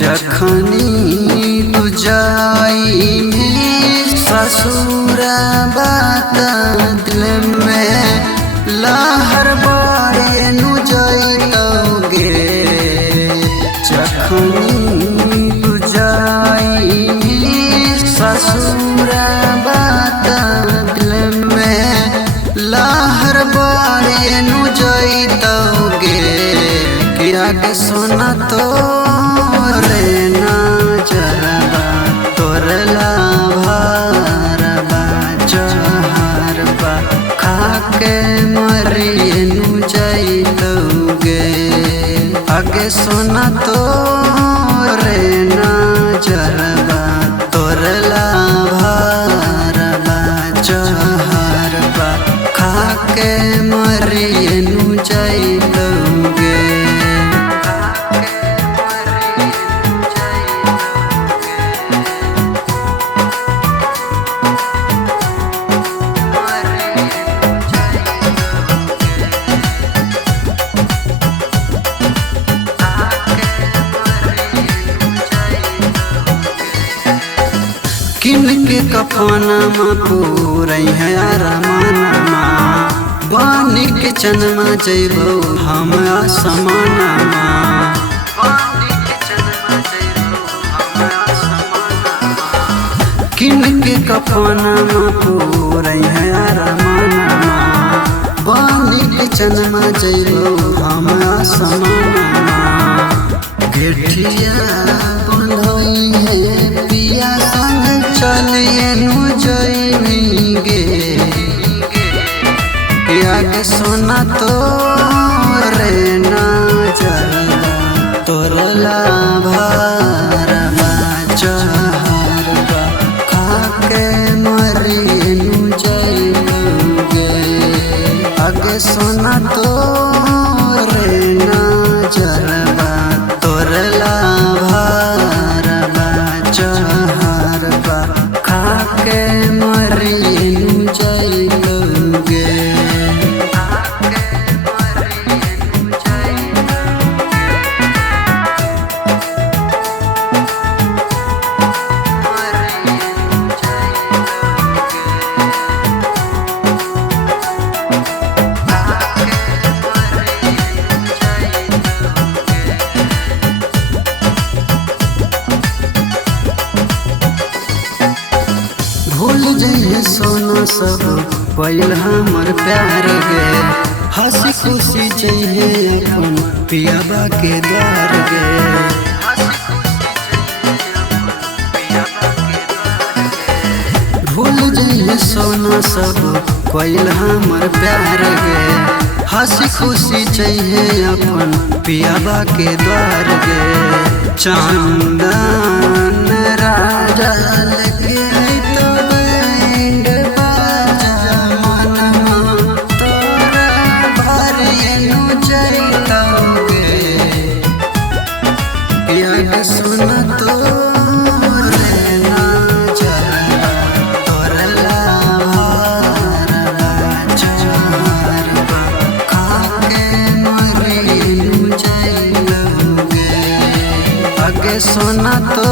जखनी तू जाई ससुर बात दिल में लहर बारे नु जाओगे। जखनी तू जाई ससुर बात दिल में लहर बारे नु जाओगे। किया के सोना तो खाके मरियनु जाइतोगे। आगे सोना तो रे ना जरबा तोरला भारबा चहरबा खाके मरियनु जाइतोगे। किन के कफाना पूरई है रमाना बानी के चनमा जैबो हम आसमाना। किन के कफाना पूरई है रमाना बानी के चनमा जैबो हम आसमाना। गेठिया बंधई है पिया संग चलिए नु जाएंगे। के सोना तो रे ना जरबा तोरला भारबा चहरबा खाके मरिए नु जाओगे। आगे सोना तो रे ना जरबा तोरला भारबा चहरबा खाके मरियनु जाइतोगे। भूल जाइए सोना सब पहल हमर प्यार गे। हंसी खुशी जाइए अपन पियाबा के द्वार गे। भूल जाइए सोना सब पहल हमर प्यार गे। हंसी खुशी जाइए अपन पियाबा के द्वार गे। चंदन राजा लगे सोना तो रे ना जरबा तोरला भारबा चहरबा खाके मरियनु जाइतोगे। आगे सोना तो